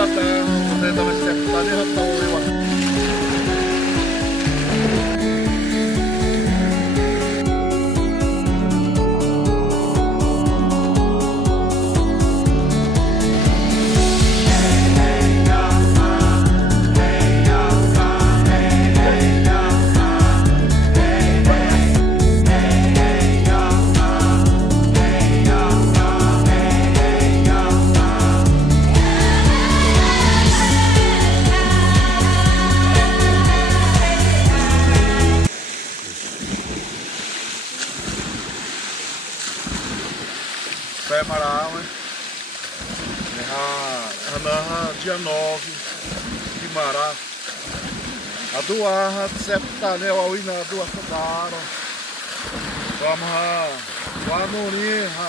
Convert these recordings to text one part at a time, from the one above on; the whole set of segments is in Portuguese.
Dahirata, udah mas tadi hatau iwak. Pé Marau, né? Na dia 9 de Mará. A dua septa ne wa wina dua kadaro. Wamha wanuni ha.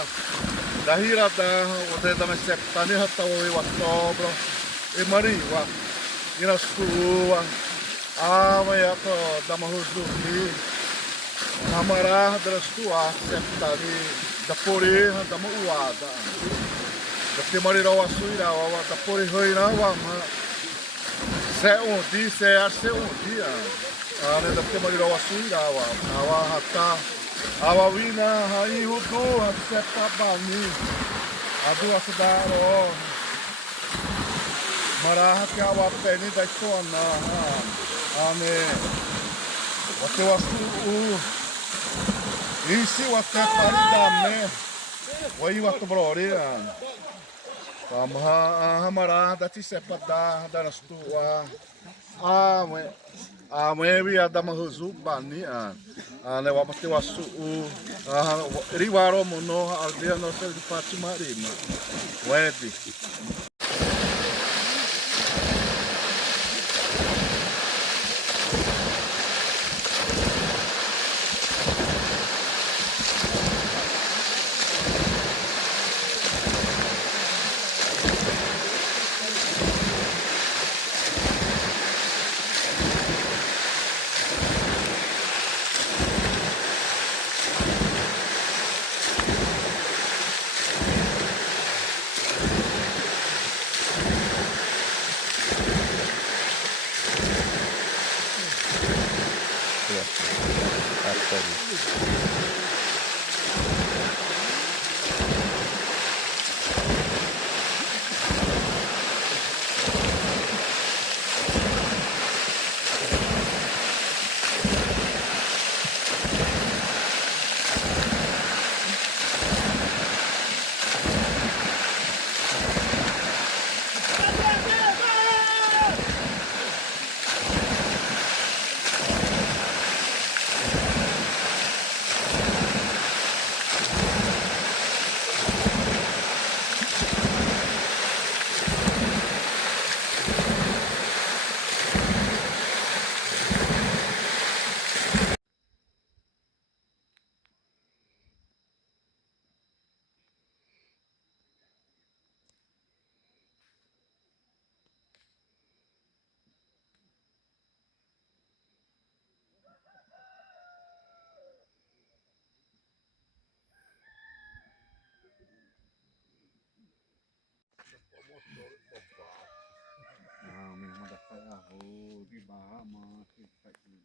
Dahirata udah mas septa ne hatau iwak tobro. Mari wa ina stua. Ya to damahuzuki. Amarah das tuas septa da porra da moada. Da temarira wa suira wa da porra hoira wa se um dia. Ne da temarira wa suira wa hata awawina hai hudu hat septa bani. Adu asadaro. Marah que awa peni da tona. Ane. Wate wasu isi wate paridame. Wai wate broria. Hamara da ti sepada da nastua. Ame vi adama huzu bani ne wapate wasu riwaro mono aldea nossa de Fatimarima. Wedi. Mesmo da Praia Rô, de Bahamas, que está aqui.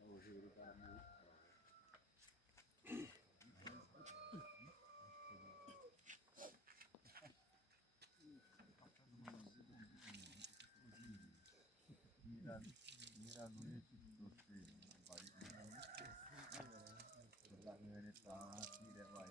O juro da música. Mira noite doce, la verità si deve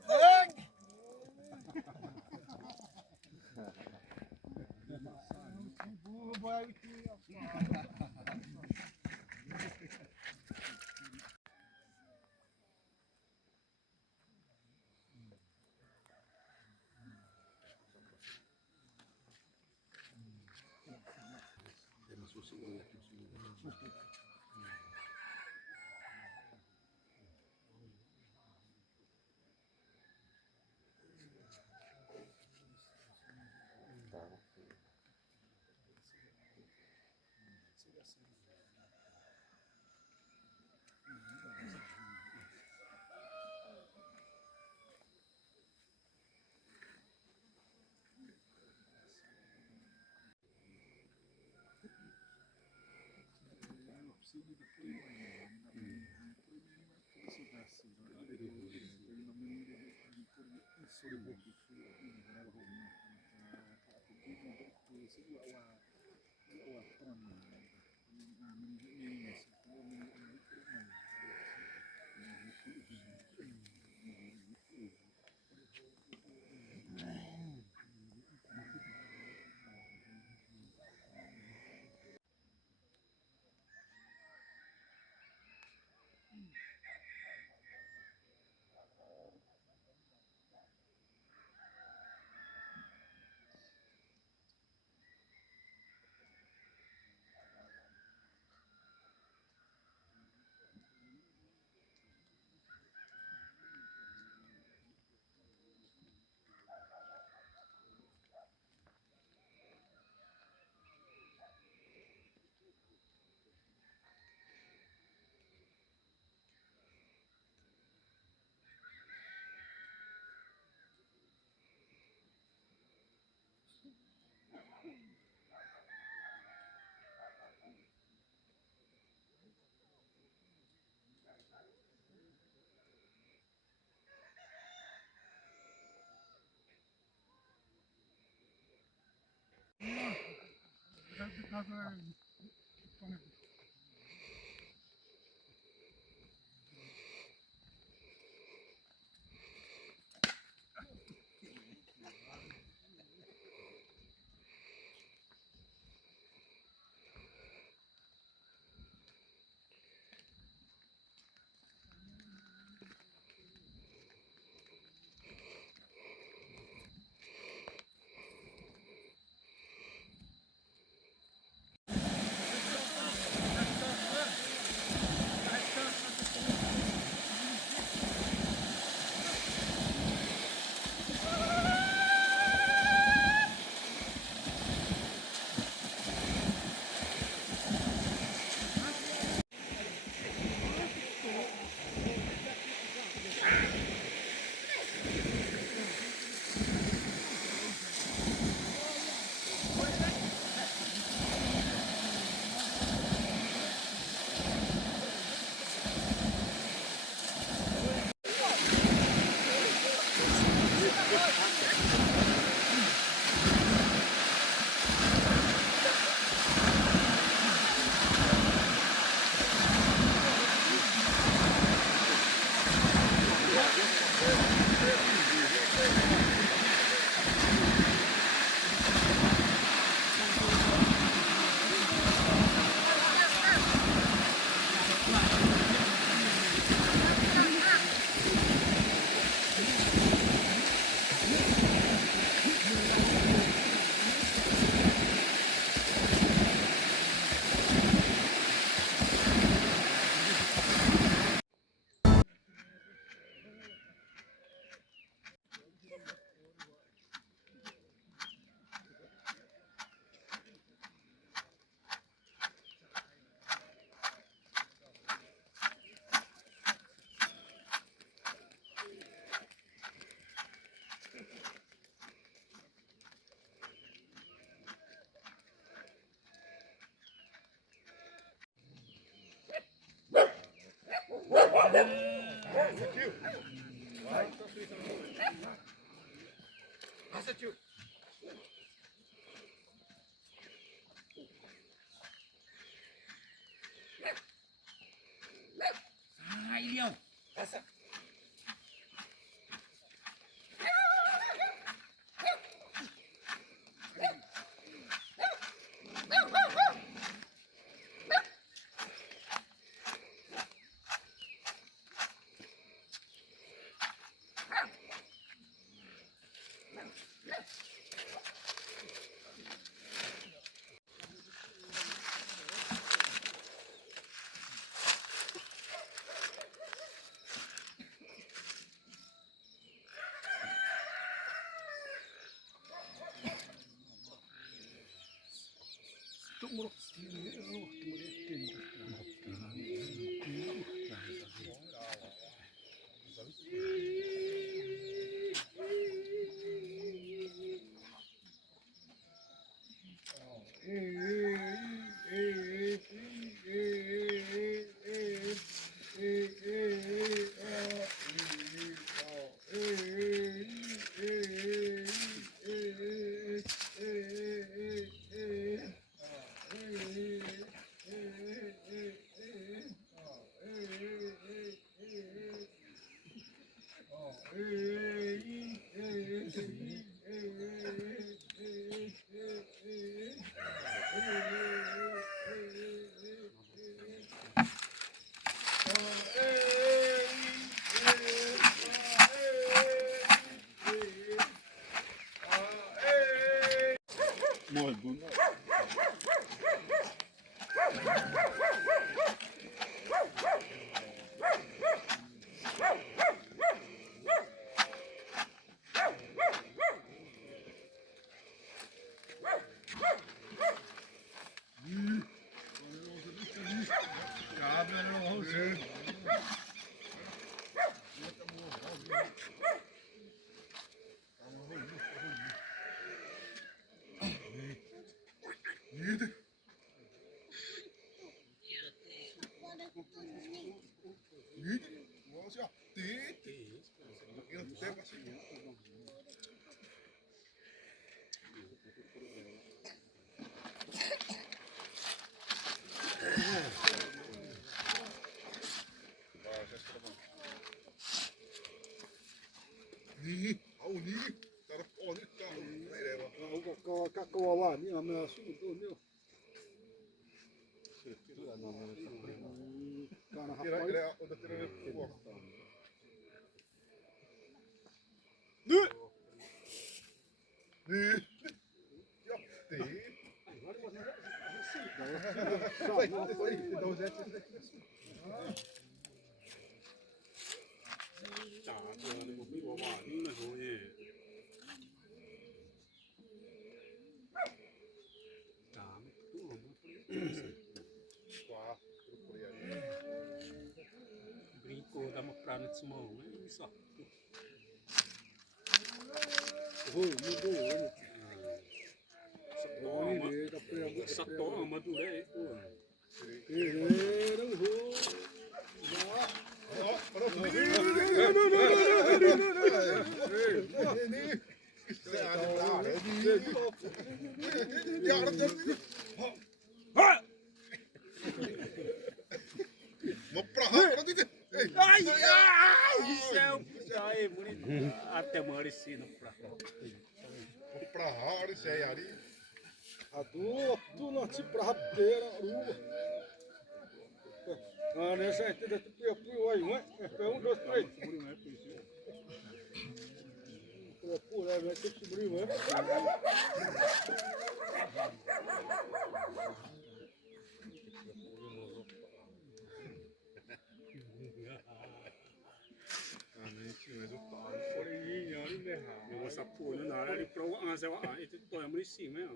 Brinco da uma prana de mão, é isso. Só toma do leite. Ai, ai, céu. Ai, bonito. Até moreci no prato. Aduh, tu nanti perhatian rumah. Nah, nesa itu dah tepi api wai, wai. Dos três. Pô, lá vai ter que subir, wai. Eu essa porra na área de prova, antes eu itu toya moreci, né?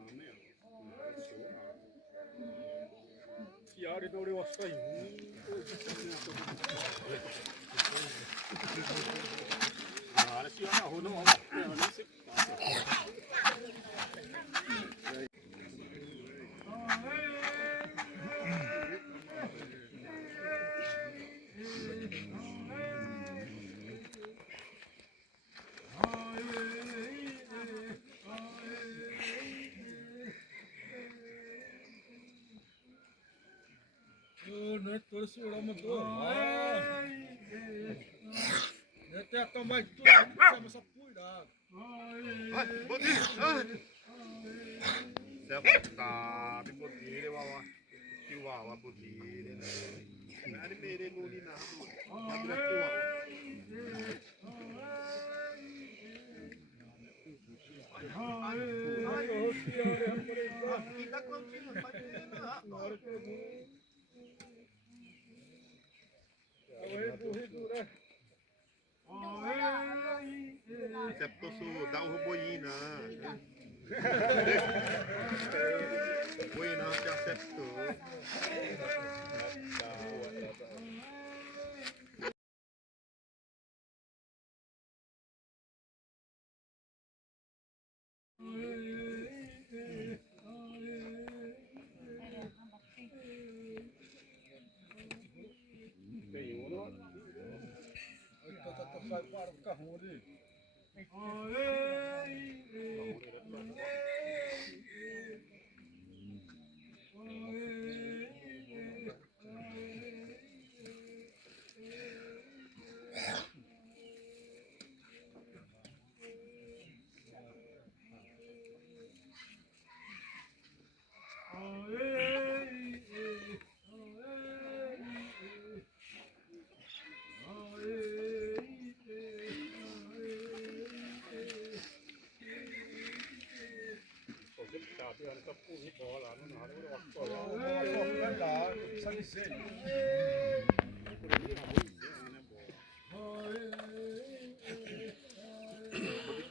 Fiare da orelha sai. Ah, se a rua não, não sei. Neto sudah betul. Neto akan baik tu sama sapui dah. Septa, bibotire, wawa. Kiwawa, botire. Nari mere nuni na. Abra kiwawa. Kita continua fazendo. Septo su dá o roboína. Roboína que acertou. Sai para o carro ali.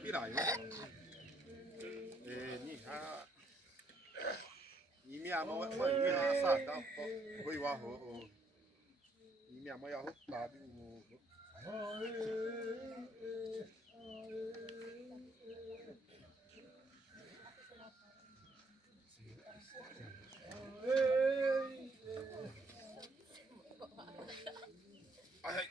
Piraio. Ni ha. Ni mi ama wa mi ha sa da ko hoi wa ho. Ni mi ama ya ho ta bi mo. Ai.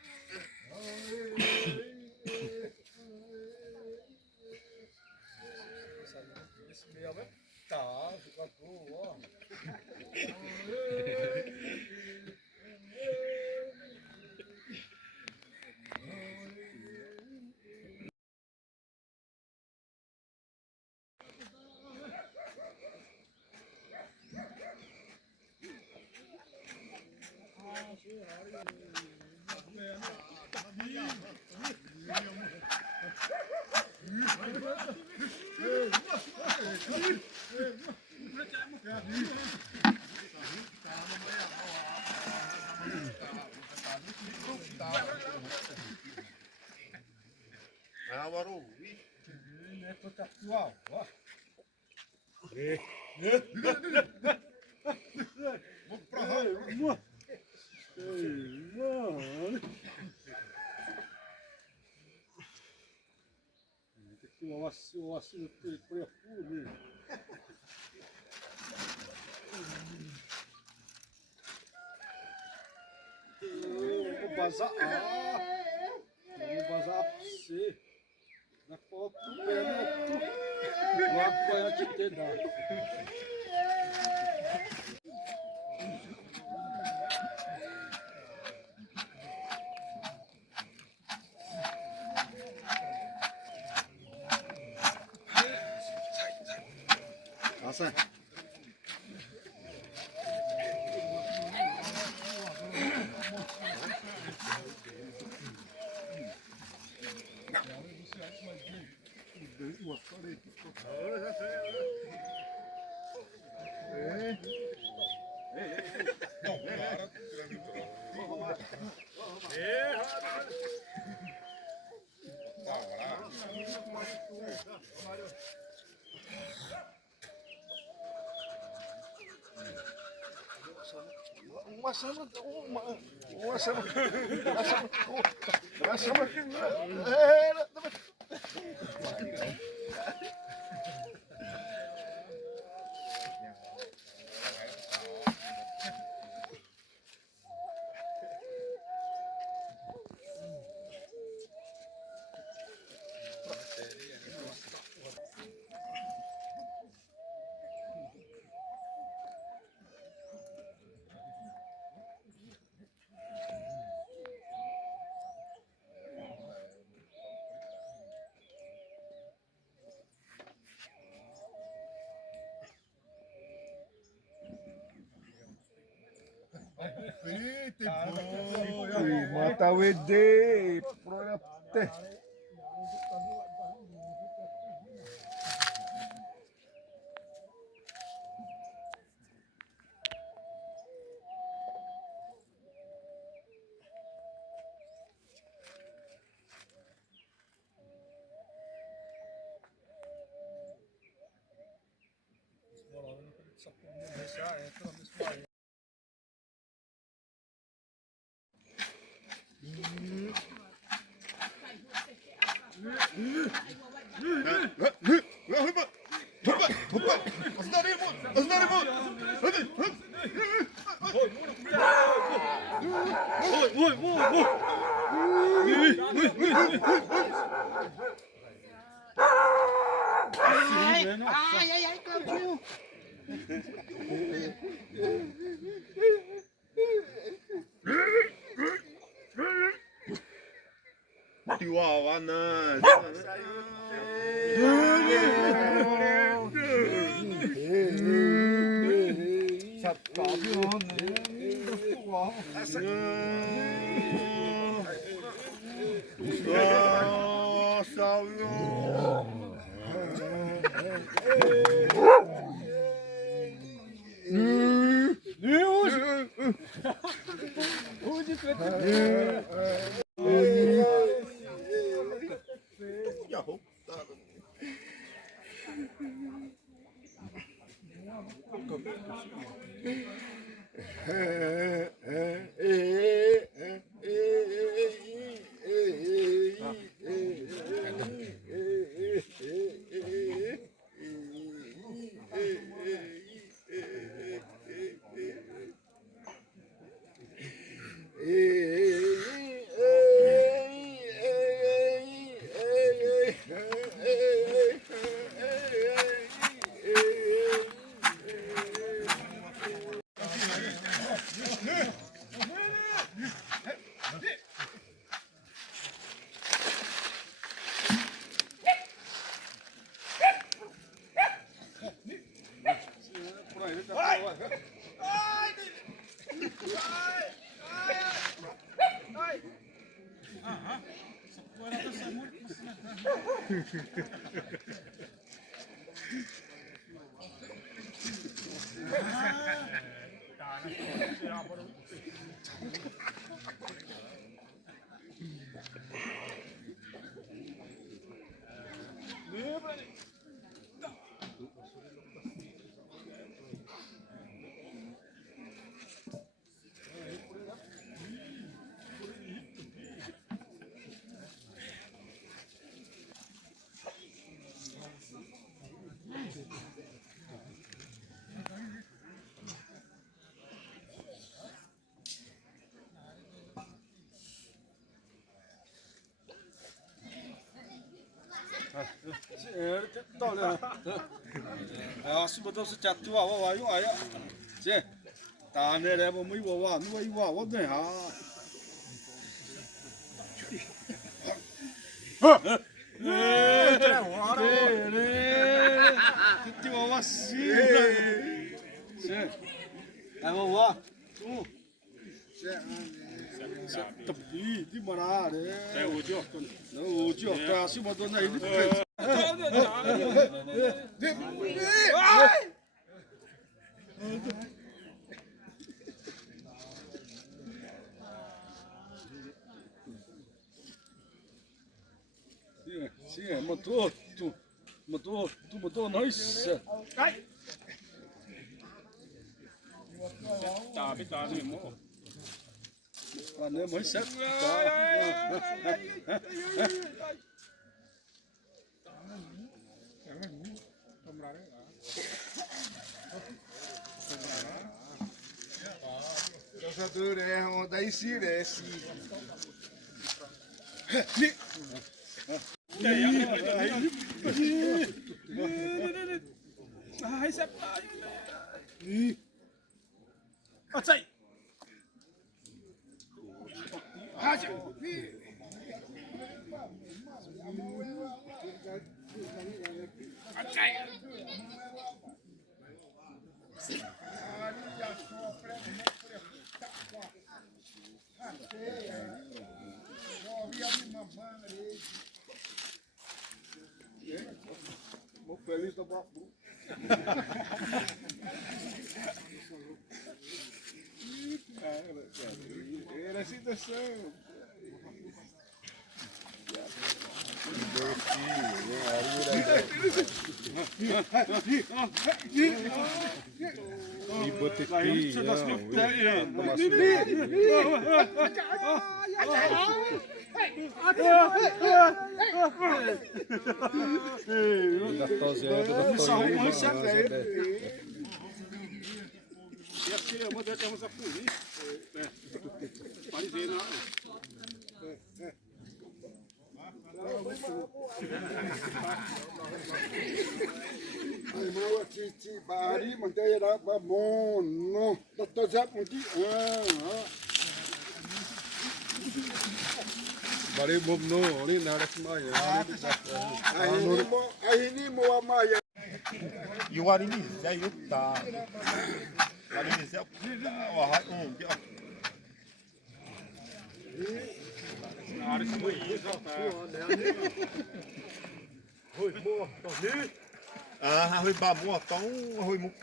Esse meio vai tá, fica boa. Waru. Neto tá atual, ó. Vamos pra lá. O assino preto. Vou bazar. Vou bazar pra você. Na copa do pé, não apanha de ter dado. Nossa. Mata wede proyek teh. Ai, Claudinho. Chihuahua, 到了，啊，是不都是家猪啊？我用哎呀，这，大那来我没我那哈。这我死是，哎我，tapi di mana deh? Saya ujuk. Ujuk, kasih motor naik ni. Sim, motor, motor nice. Tapi tadi mau. Anh mới xếp Caçador é daí se desce. Hai sắp đi. À chạy. Một feliz da papo. Era a situação. E botequim. Mau cici bari mantai ra ba mono. Dokter Zap mesti. Bari bumno, ni nada semaya. Ini mau maya. E o Arinizé e o tá. O Arinizé o arraio onde? Harus semua ini Ah, arroz babu, então arroz muito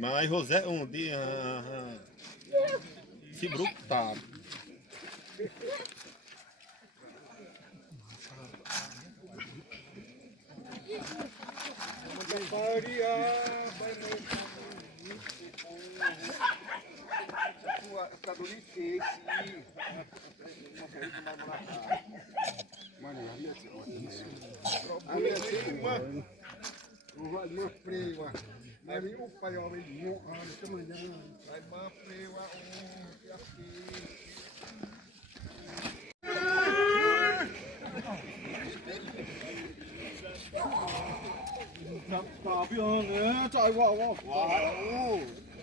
Mas José um dia se brutal. Tá né? Tá igual. Uau!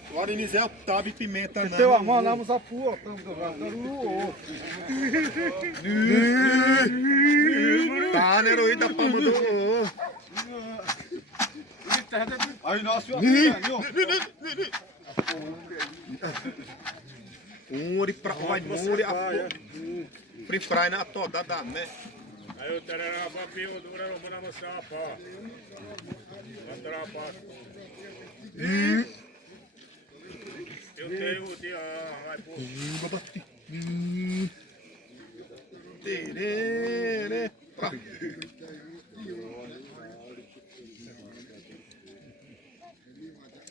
Agora iniciar o tabi pimenta não. Teu amor, lá nos apua, estamos gravando. Tá, né, Herói da palma do. Aí nós Uri pra vai muri a free fry na toda da né. Aí o terá papinho dura no mana mosapa. Andra pa. Eu tenho o dia, vai pô. Tererê.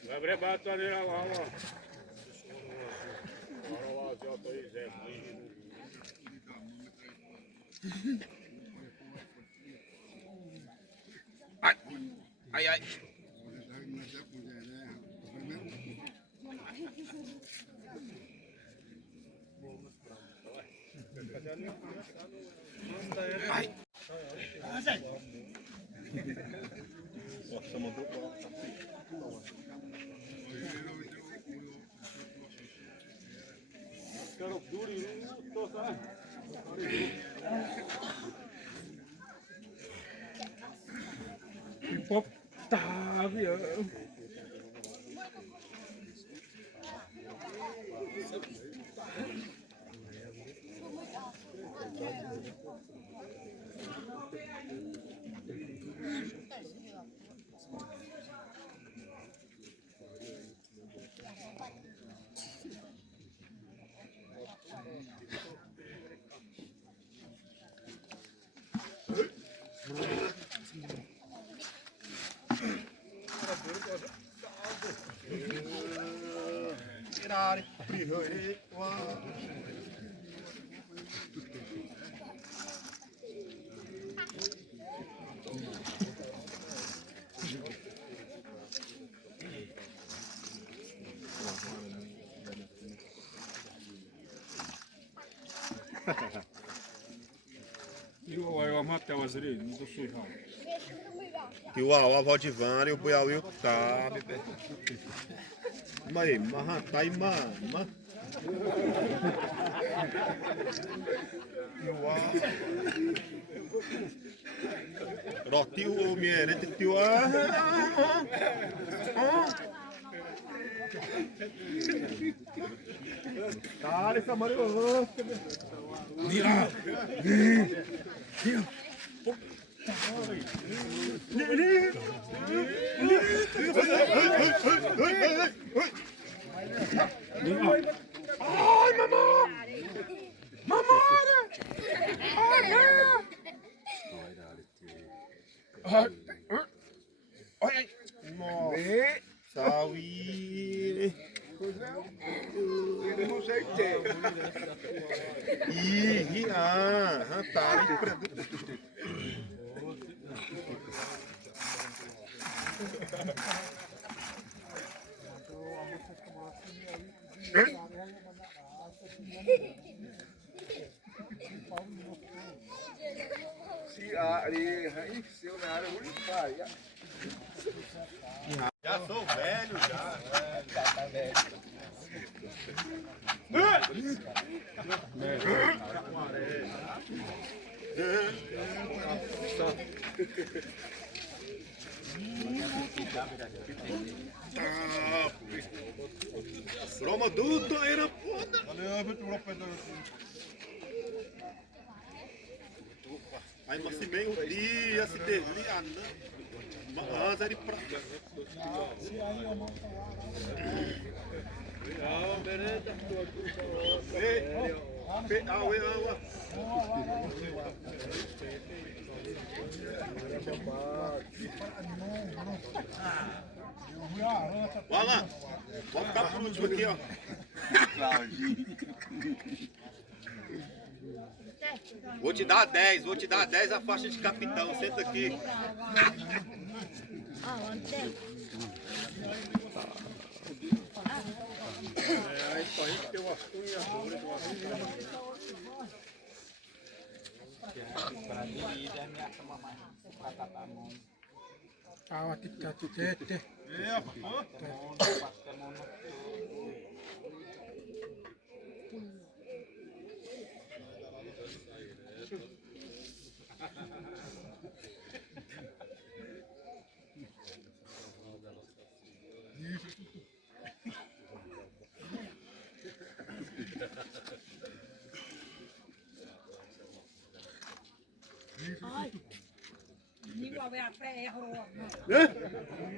Vai preparar tua neira lá, ó. Agora lá já tô aí, Zé. Ai, ai. Ai. Nossa, mandou Quero duro e tô, sabe? Tá, viu? Tirare. E o aí o Matheus Azri, não tô sujando. E o avó de Vânia e o Buiauí tá, bebê. Mas, tá aí, mama. Roti o miere, tio. Cara, essa marihuana. Mira. Ai, mamãe! Mamãe! Ai, nossa! Saúde! Não sei o que. Ih, tá. Se ari, aí seu na área muito pai. Já sou velho, já. Tá velho. Roma tutto era puta. Aí mas se meio dia se desliando. Uma asa de prata. Vai lá. Vamos ficar por último aqui, ó. Vou te dar 10 a faixa de capitão. Senta aqui.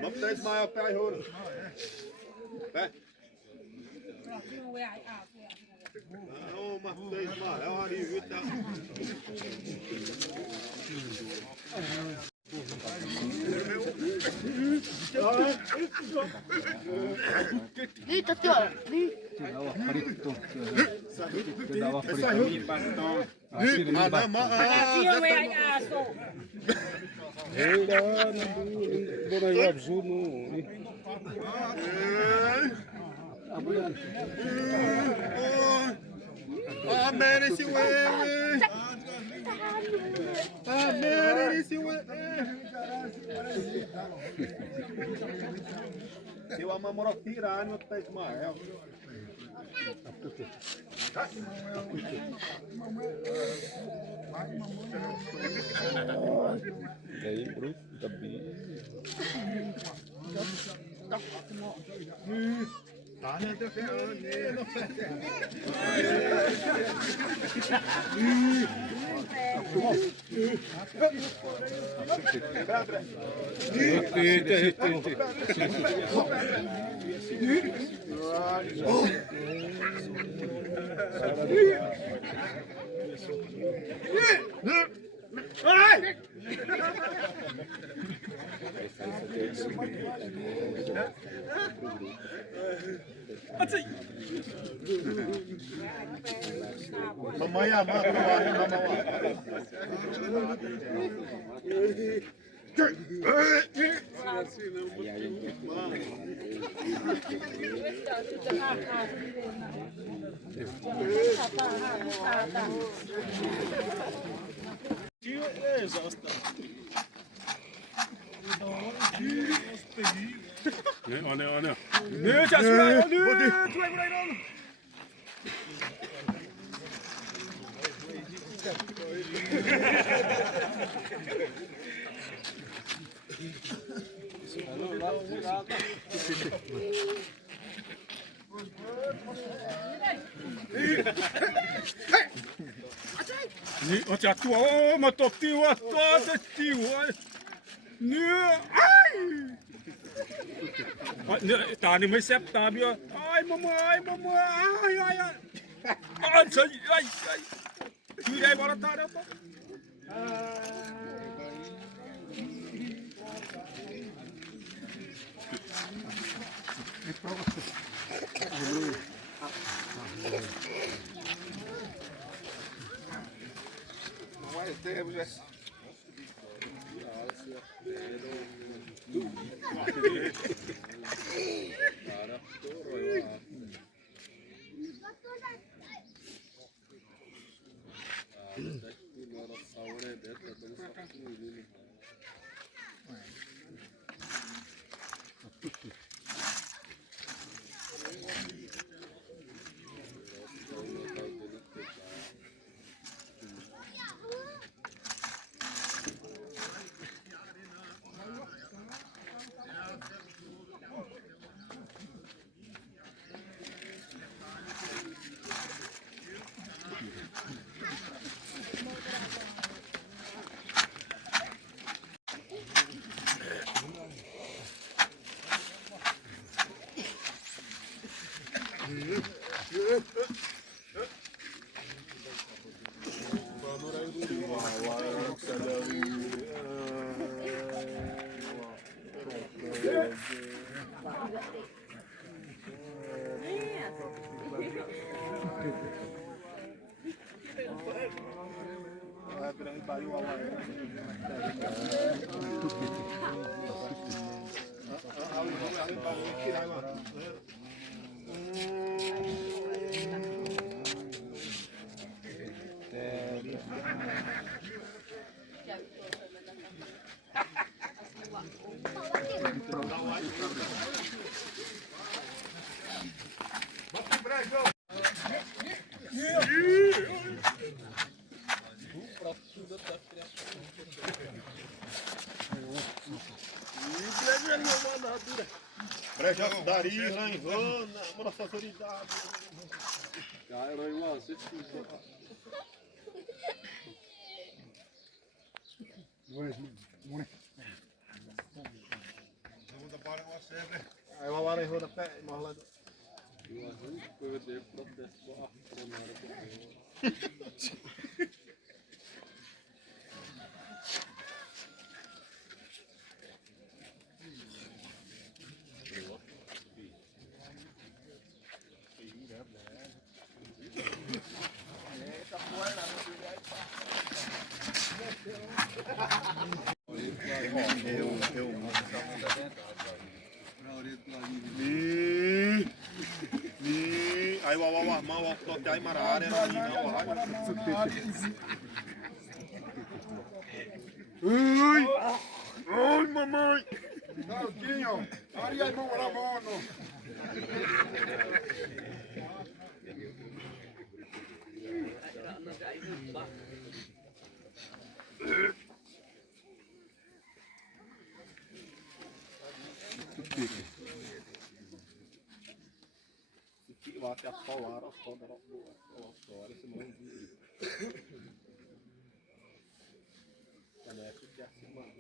Vamos dar Ismael pé aí, Roro. Pé. Não, Marcos da Ismael, ali, viu? Tá. Eita, senhora! Amen esse wewe. Amen esse wewe. Eu amo morofirani o tá Ismael. Aí, bruto, tá bem. Mamãe amava 아니야. 네, 자, 수고해요. 네, 수고해요. Ni ocha tua, ma to tua, to tua. Ni ai. Tà này mới xếp tà bia. Ai mama, ai. Ai trời, ai. Đi đây bảo ta đâu. Breja Dari, Ranhana, Moração Solidária. Ja, Roiwa, zit goed. Aí uma hora errou na pé, mas lá. Ja, goed. We de protest voor achter naar de Aí o armar o toque aí mara área não ai mamãe Claudinho, área é bom, era bom. Vai até a solar, a solar, esse mano de conhece que é assim, mano.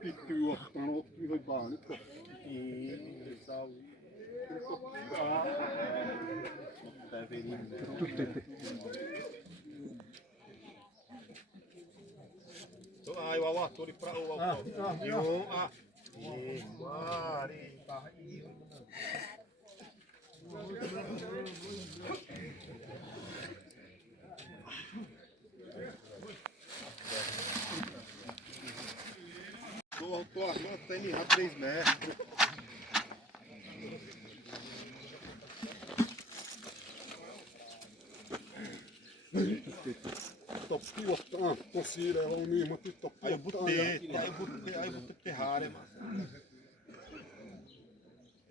Pittyy ottanut ihan vaan nyt. Ai o ator para o autor. Tô achando que tem errado 3 metros. Toppi ottaa tosiaan on niin, mutta toppi Aí eu ottaa. botei terrária, mano.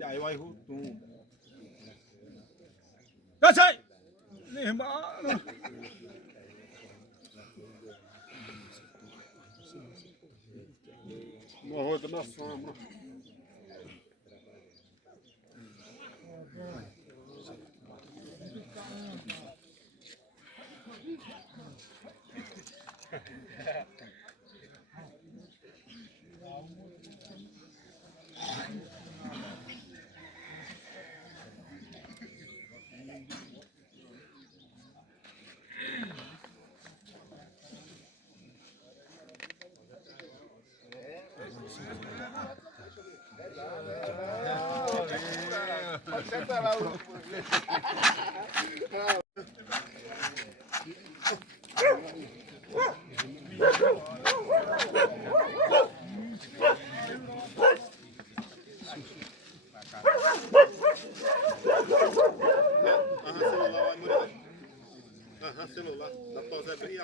Aí eu erro tum. Kasai! Niin mä... Mä hoitan nassaamaan. Celular, dá pra usar bem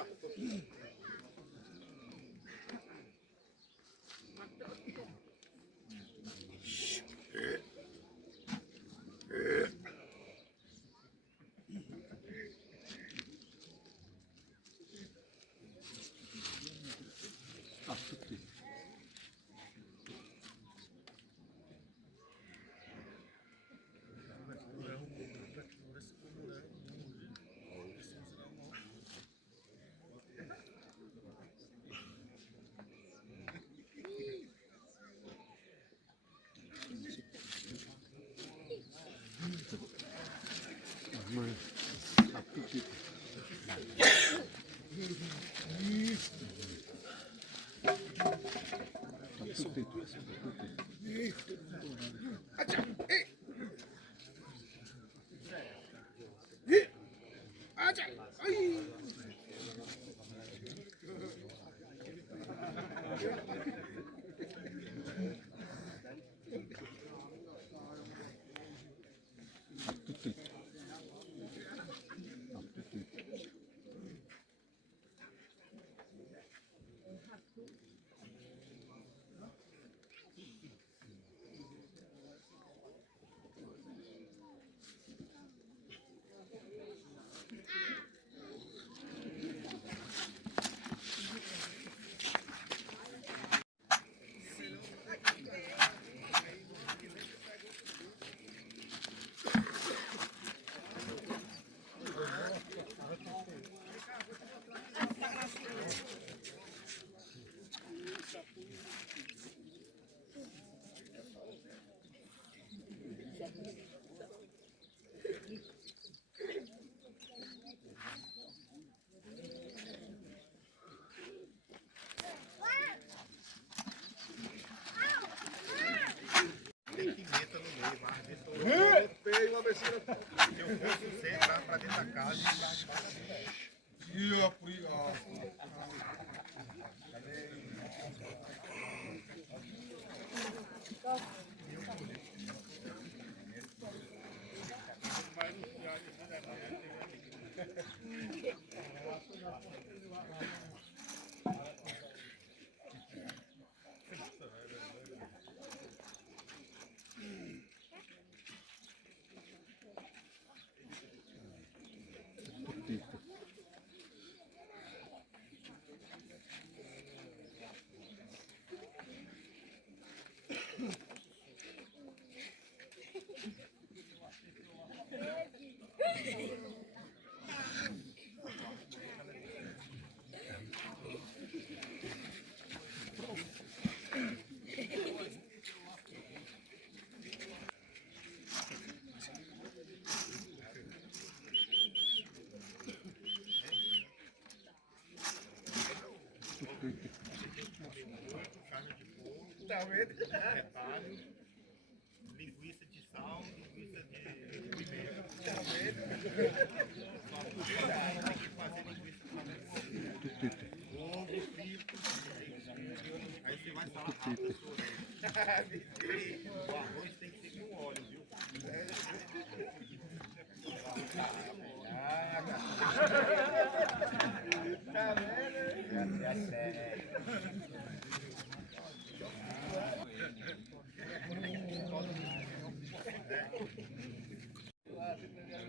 Tem pimenta no meio, mas Botei uma besteira. se eu fosse você entrar pra dentro da casa e entrar debaixo. Ia, por aí. Repare, linguiça de sal, linguiça de pimenta. Só cuidado, tem que fazer linguiça com ovo frito. Aí você vai falar rápido. O arroz tem que ser com óleo, viu? Tá vendo?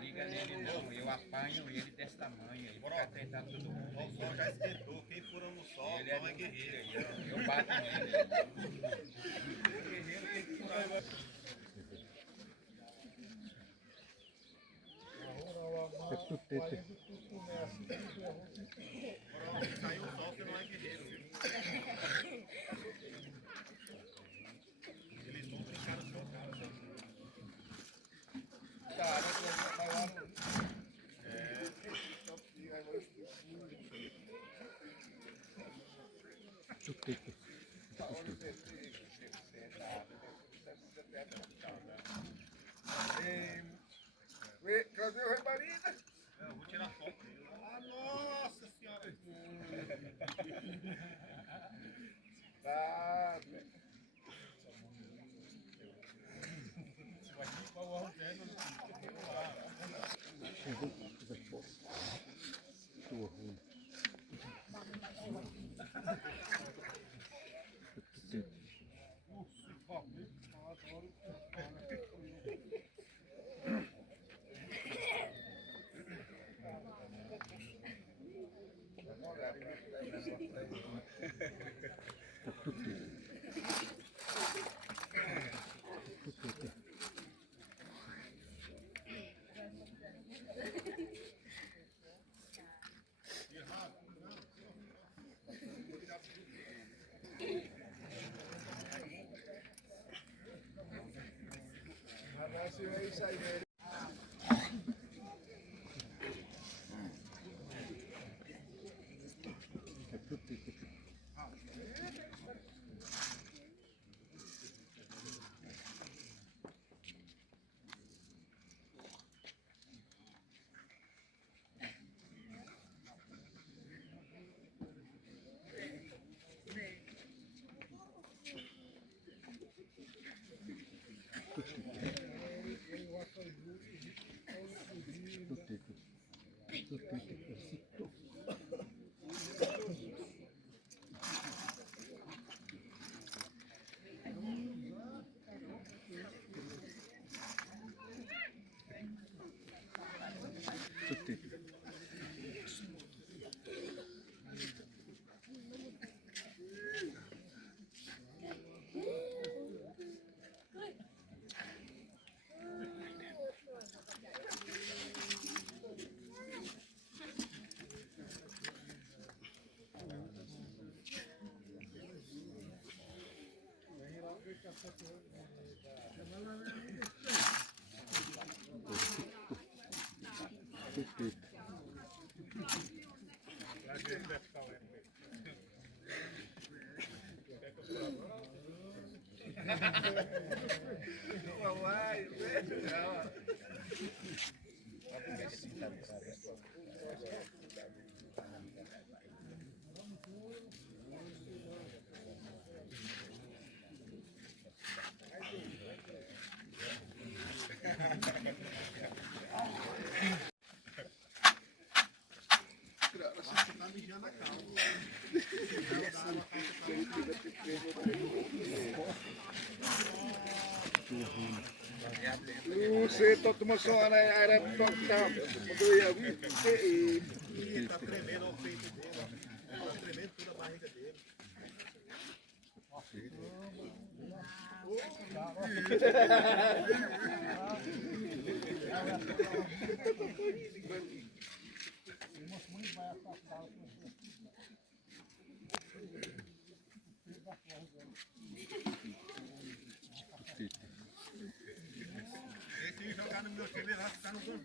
Liga nele não, eu apanho ele desse tamanho, ele fica tentando todo mundo. O sol já esquentou, quem for no sol Ele é não é guerreiro. Eu bato nele. Saiu o sol, você não é guerreiro, viu? Eles vão brincar no seu cara. Cadê o Remarina? Eu vou tirar foto dele. Ah, nossa senhora! Tá. É isso aí, velho. Você toca uma só era tocar. Tá tremendo o peito dele, ó. Tá tremendo toda a barriga dele. Esse jogar no meu time lá, tá no gol.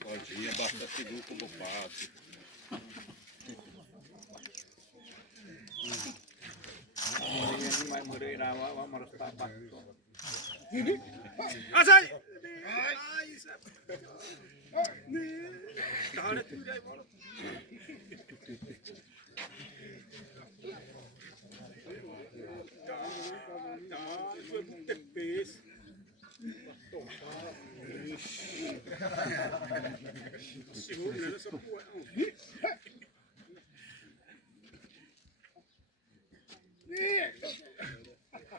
Pode ir, basta seguir como passo. Ini mai murid rawa maros papa. Asai! Dale tu dai bola. Foi muito peso. Segura nessa porra.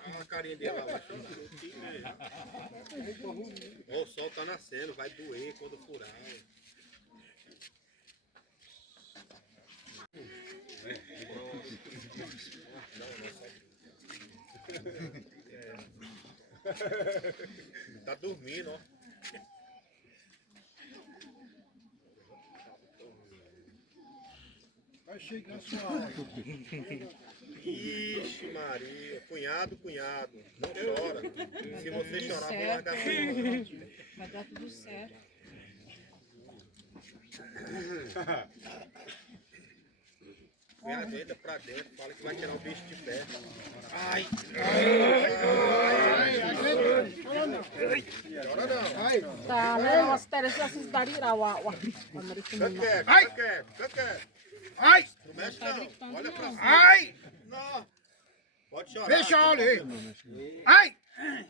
Olha a carinha dele lá. Ó, o sol tá nascendo, vai doer quando furar. Tá dormindo, ó. Vai chegar a sua hora. Ixi, Maria. Cunhado, não chora. Se você chorar, vou largar tudo. Vai dar tudo certo. Cunhado entra pra dentro, fala que vai tirar o bicho de pé. Ai! Chora não. Tá, né? Mas teresa essas darira wa. Canquer. Ai! Não mexe não. Olha pra cima. Ai! Não. Pode chorar. Deixa olha aí. Ai!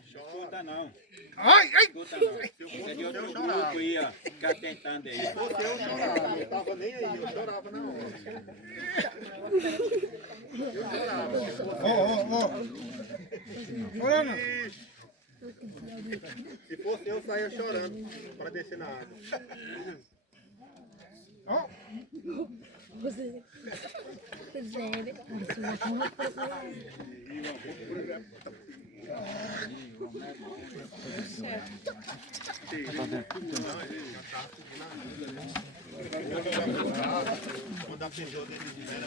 Escuta não. Ai! Ai! Escuta não. Fica de outro grupo aí, ó. Fica tentando aí. Você eu chorava, eu tava nem aí, eu chorava na hora. Eu chorava. Olha não. Se fosse eu, saía chorando para descer na água. Ó. Você. Quando caprichou dele de velha.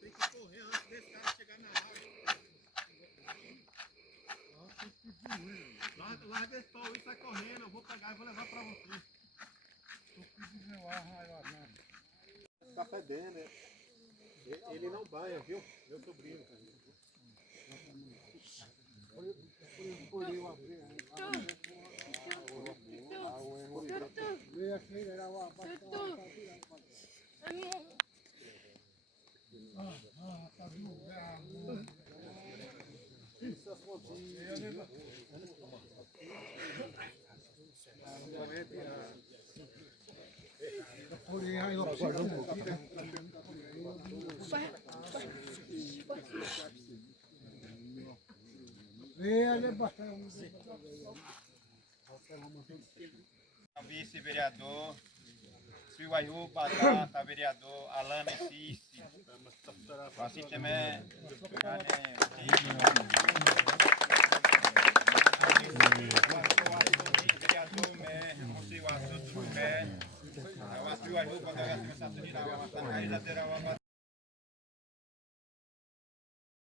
Tem que correr antes desse cara chegar na área. Larga esse pau e sai correndo. Eu vou pegar e vou levar pra você. Tá fedendo, né? Ele não banha, viu? Meu sobrinho. Vice-vereador Siwayu Batata, vereador Alana Sissi. Assim também